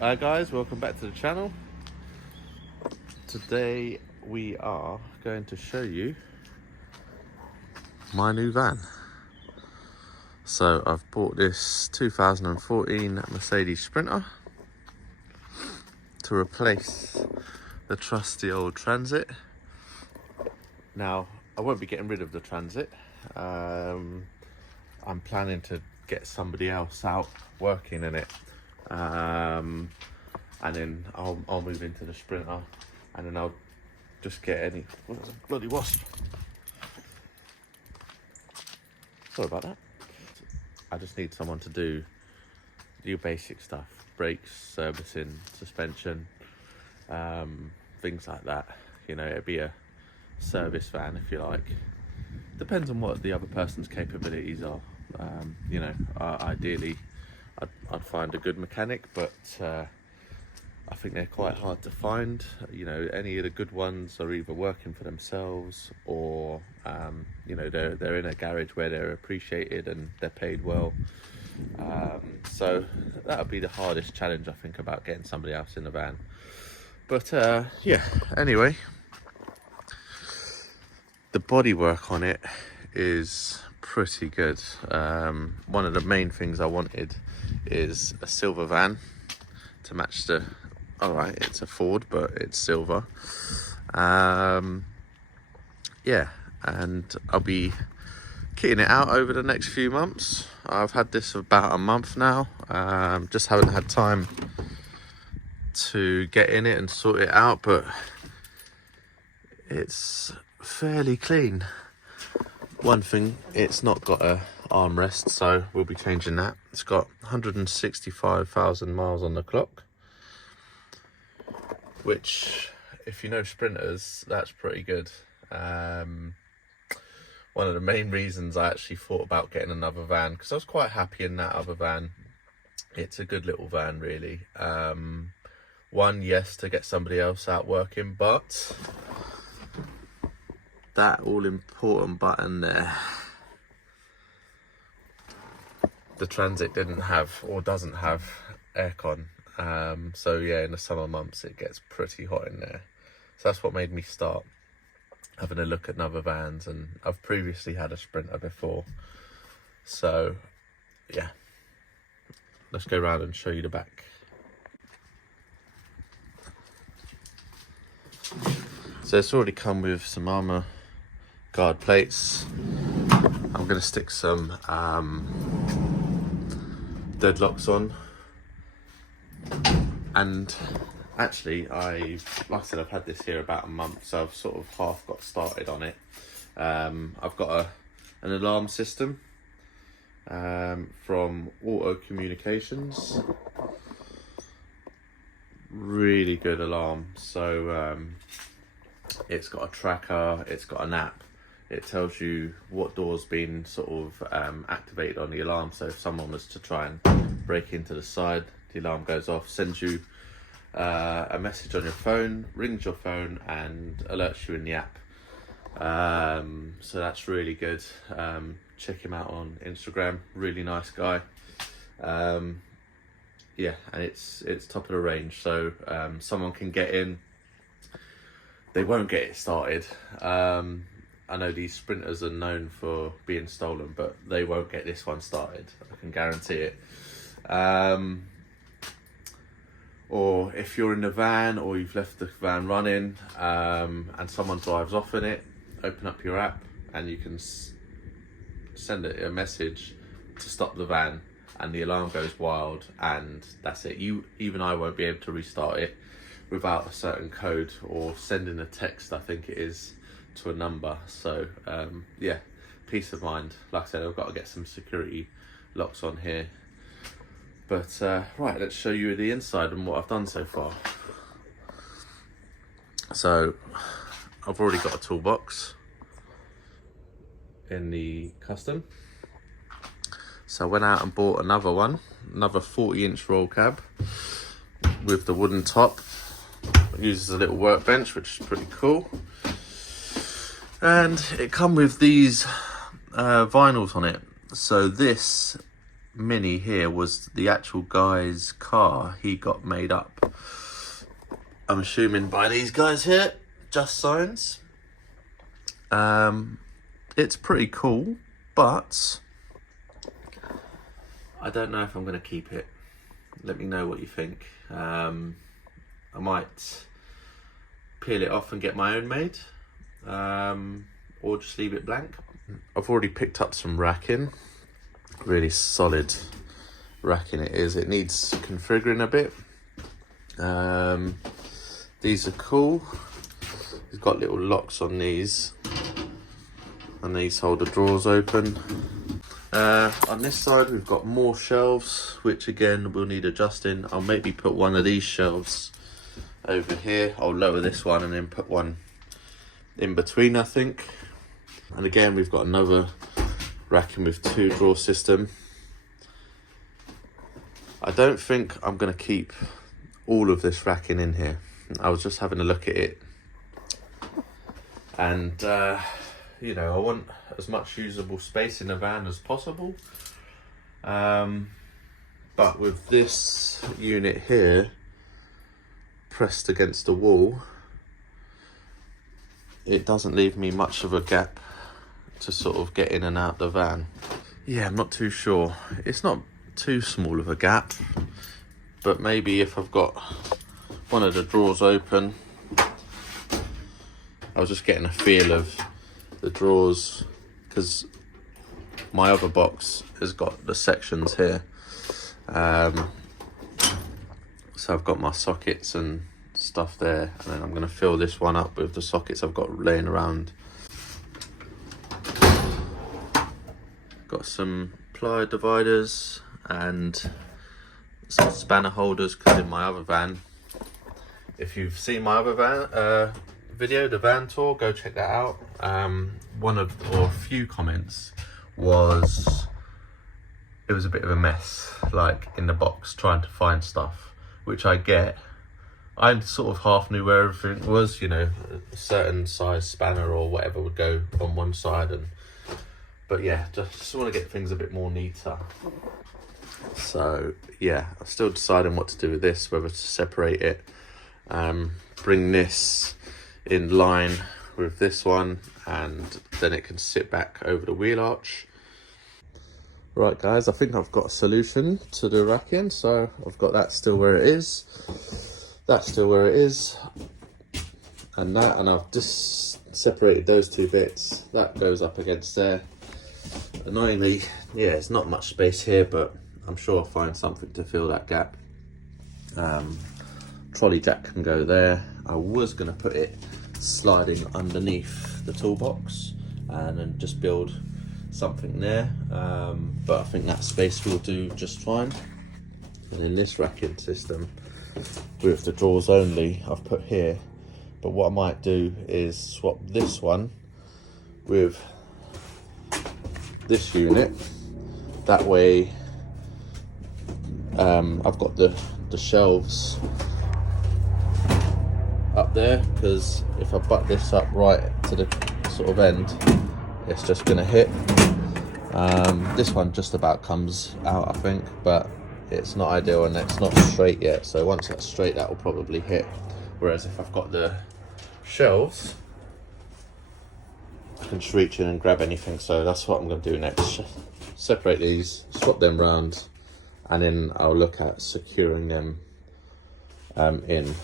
Guys, welcome back to the channel. Today we are going to show you my new van. So I've bought this 2014 Mercedes Sprinter to replace the trusty old Transit. Now I won't be getting rid of the Transit. I'm planning to get somebody else out working in it. And then I'll move into the Sprinter, and then I'll just get any bloody wasp. Sorry about that. I just need someone to do your basic stuff: brakes, servicing, suspension, things like that. You know, it'd be a service van if you like. Depends on what the other person's capabilities are. You know, ideally I'd find a good mechanic, but I think they're quite hard to find. You know, any of the good ones are either working for themselves or you know, they're in a garage where they're appreciated and they're paid well. So that would be the hardest challenge, I think, about getting somebody else in the van. But yeah, anyway, the bodywork on it is pretty good. One of the main things I wanted is a silver van to match the, alright, it's a Ford, but it's silver. Yeah, and I'll be kitting it out over the next few months. I've had this for about a month now. Just haven't had time to get in it and sort it out, but it's fairly clean. One thing, it's not got a armrest, so we'll be changing that. It's got 165,000 miles on the clock, which, if you know Sprinters, that's pretty good. One of the main reasons I actually thought about getting another van, because I was quite happy in that other van. It's a good little van, really. One, yes, to get somebody else out working, but that all important button there, the Transit didn't have, or doesn't have, aircon. So yeah, in the summer months it gets pretty hot in there. So that's what made me start having a look at other vans, and I've previously had a Sprinter before. So yeah, let's go around and show you the back. So it's already come with some armour guard plates. I'm going to stick some deadlocks on, and actually like I said, I've had this here about a month, so I've sort of half got started on it. I've got an alarm system from Auto Communications. Really good alarm. So it's got a tracker, it's got an app. It tells you what door's been sort of activated on the alarm. So if someone was to try and break into the side, the alarm goes off, sends you a message on your phone, rings your phone, and alerts you in the app. So that's really good. Check him out on Instagram. Really nice guy. Yeah, and it's top of the range. So someone can get in. They won't get it started. I know these Sprinters are known for being stolen, but they won't get this one started. I can guarantee it. Or if you're in the van, or you've left the van running, and someone drives off in it, open up your app and you can send it a message to stop the van, and the alarm goes wild, and that's it. Even I won't be able to restart it without a certain code or sending a text, I think it is, to a number. So yeah, peace of mind. Like I said, I've got to get some security locks on here. But right, let's show you the inside and what I've done so far. So I've already got a toolbox in the custom. So I went out and bought another 40-inch roll cab with the wooden top. It uses a little workbench, which is pretty cool. And it come with these vinyls on it. So this Mini here was the actual guy's car. He got made up, I'm assuming, by these guys here, Just Signs. It's pretty cool, but I don't know if I'm going to keep it. Let me know what you think. I might peel it off and get my own made, or just leave it blank. I've already picked up some racking. Really solid racking it is. It needs configuring a bit. These are cool. It's got little locks on these, and these hold the drawers open. On this side we've got more shelves, which again will need adjusting. I'll maybe put one of these shelves over here. I'll lower this one and then put one in between, I think. And again, we've got another racking with 2 drawer system. I don't think I'm going to keep all of this racking in here. I was just having a look at it, and you know, I want as much usable space in the van as possible. But with this unit here pressed against the wall, it doesn't leave me much of a gap to sort of get in and out the van. Yeah, I'm not too sure. It's not too small of a gap, but maybe if I've got one of the drawers open. I was just getting a feel of the drawers, because my other box has got the sections here. So I've got my sockets and stuff there, and then I'm going to fill this one up with the sockets I've got laying around. Got some ply dividers and some spanner holders, because in my other van, if you've seen my other van video, the van tour, go check that out. A few comments was it was a bit of a mess, like in the box trying to find stuff, which I get. I sort of half knew where everything was, you know, a certain size spanner or whatever would go on one side, but yeah, just want to get things a bit more neater. So yeah, I'm still deciding what to do with this, whether to separate it, bring this in line with this one, and then it can sit back over the wheel arch. Right guys, I think I've got a solution to the racking. So I've got that still where it is, that's still where it is, and that, and I've just separated those 2 bits. That goes up against there. Annoyingly, yeah, it's not much space here, but I'm sure I'll find something to fill that gap. Trolley jack can go there. I was going to put it sliding underneath the toolbox and then just build something there, but I think that space will do just fine. And in this racking system with the drawers only, I've put here, but what I might do is swap this one with this unit. That way I've got the shelves up there, because if I butt this up right to the sort of end, it's just gonna hit. This one just about comes out, I think, but it's not ideal and it's not straight yet, so once that's straight that will probably hit. Whereas if I've got the shelves, I can just reach in and grab anything. So that's what I'm going to do next. Separate these, swap them round, and then I'll look at securing them in.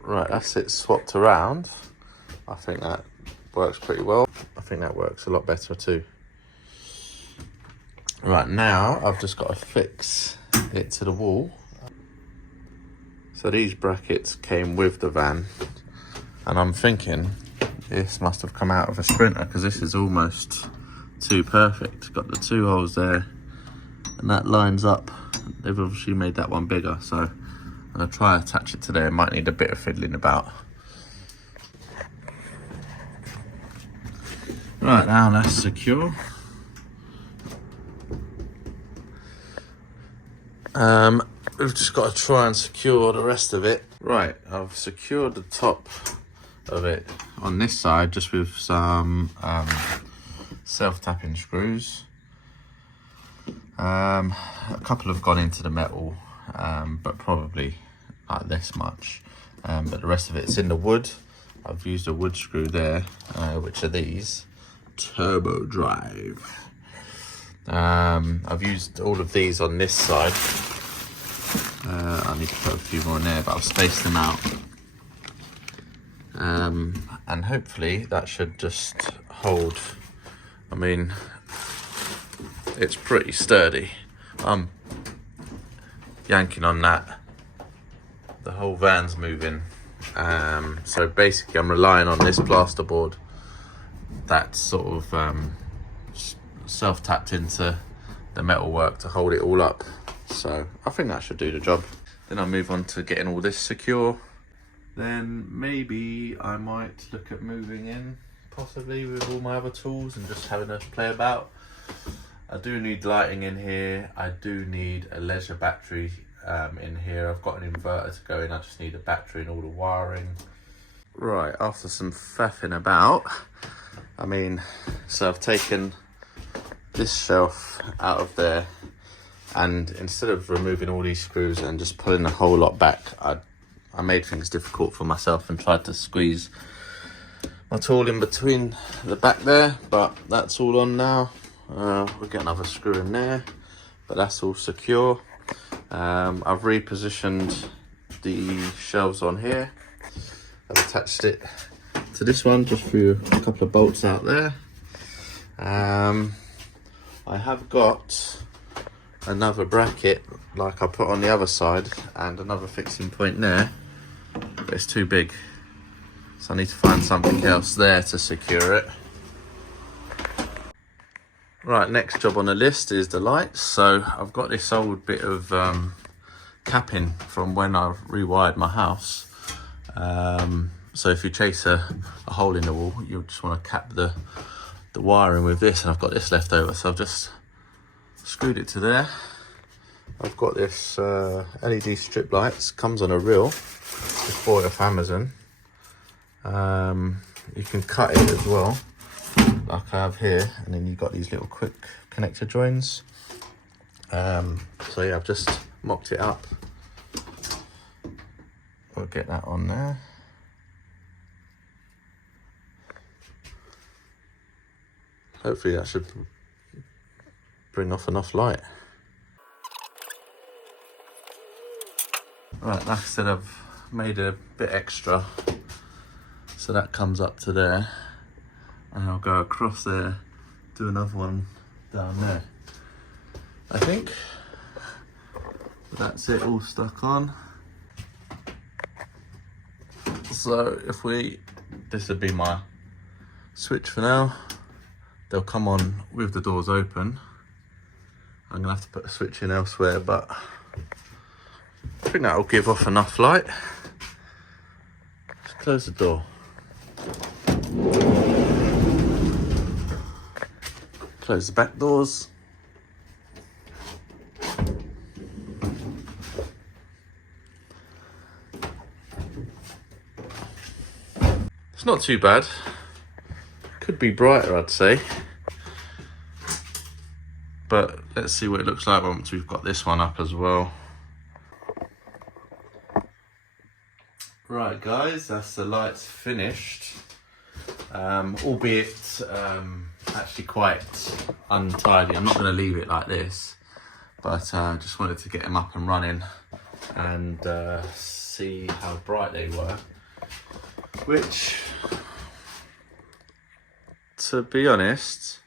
Right, that's it swapped around. I think that works pretty well. I think that works a lot better too. Right, now I've just got to fix it to the wall. So these brackets came with the van, and I'm thinking this must have come out of a Sprinter, because this is almost too perfect. Got the 2 holes there, and that lines up. They've obviously made that one bigger, so I'm gonna try and attach it to there. Might need a bit of fiddling about. Right, now that's secure. We've just got to try and secure the rest of it. Right, I've secured the top of it on this side just with some self-tapping screws. A couple have gone into the metal, but probably like this much. But the rest of it's in the wood. I've used a wood screw there, which are these turbo drive. I've used all of these on this side. I need to put a few more in there, but I've spaced them out. And hopefully that should just hold. I mean, it's pretty sturdy. I'm yanking on that. The whole van's moving. So basically I'm relying on this plasterboard that's sort of self-tapped into the metalwork to hold it all up. So I think that should do the job. Then I'll move on to getting all this secure. Then maybe I might look at moving in, possibly with all my other tools and just having a play about. I do need lighting in here. I do need a leisure battery in here. I've got an inverter to go in. I just need a battery and all the wiring. Right, after some faffing about, so I've taken this shelf out of there, and instead of removing all these screws and just pulling the whole lot back, I made things difficult for myself and tried to squeeze my tool in between the back there, but that's all on now. We'll get another screw in there, but that's all secure. I've repositioned the shelves on here. I've attached it to this one just through a couple of bolts out there. I have got another bracket like I put on the other side and another fixing point there, but it's too big, so I need to find something else there to secure it. Right, next job on the list is the lights. So I've got this old bit of capping from when I rewired my house. So if you chase a hole in the wall, you'll just want to cap the wiring with this, and I've got this left over, so I've just screwed it to there. I've got this LED strip lights, comes on a reel, just bought it off Amazon. You can cut it as well, like I have here, and then you've got these little quick connector joins. So yeah, I've just mocked it up. We'll get that on there. Hopefully that should bring off enough light. Right, like I said, I've made a bit extra, so that comes up to there, and I'll go across there, do another one down there. I think that's it, all stuck on. So this would be my switch for now. They'll come on with the doors open. I'm gonna have to put a switch in elsewhere, but I think that'll give off enough light. Just close the door. Close the back doors. It's not too bad. Could be brighter, I'd say. But let's see what it looks like once we've got this one up as well. Right guys, that's the lights finished. Albeit actually quite untidy. I'm not going to leave it like this, but I just wanted to get them up and running and see how bright they were. Which, to be honest,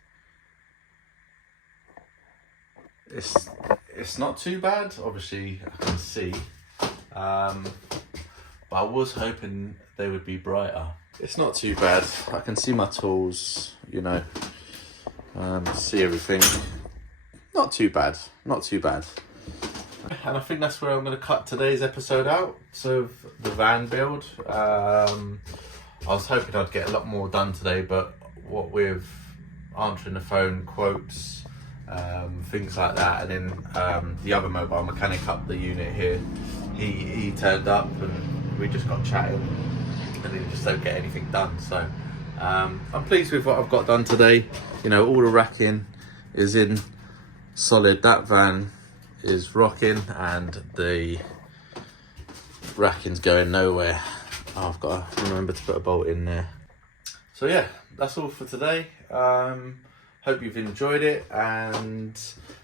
it's not too bad. Obviously I can see, but I was hoping they would be brighter. It's not too bad. I can see my tools, you know, see everything. Not too bad, not too bad. And I think that's where I'm going to cut today's episode out. So the van build. I was hoping I'd get a lot more done today, but what with answering the phone, quotes, things like that, and then the other mobile mechanic up the unit here, he turned up and we just got chatting, and then just don't get anything done. So I'm pleased with what I've got done today. You know, all the racking is in solid. That van is rocking and the racking's going nowhere. Oh, I've got to remember to put a bolt in there. So yeah, that's all for today. Hope you've enjoyed it, and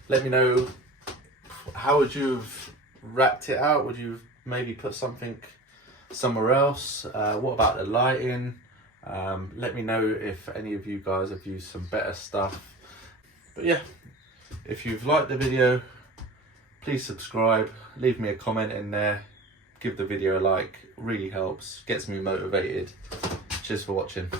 let me know, how would you have racked it out? Would you maybe put something somewhere else? What about the lighting? Let me know if any of you guys have used some better stuff. But yeah, if you've liked the video, please subscribe, leave me a comment in there, give the video a like, really helps, gets me motivated. Cheers for watching.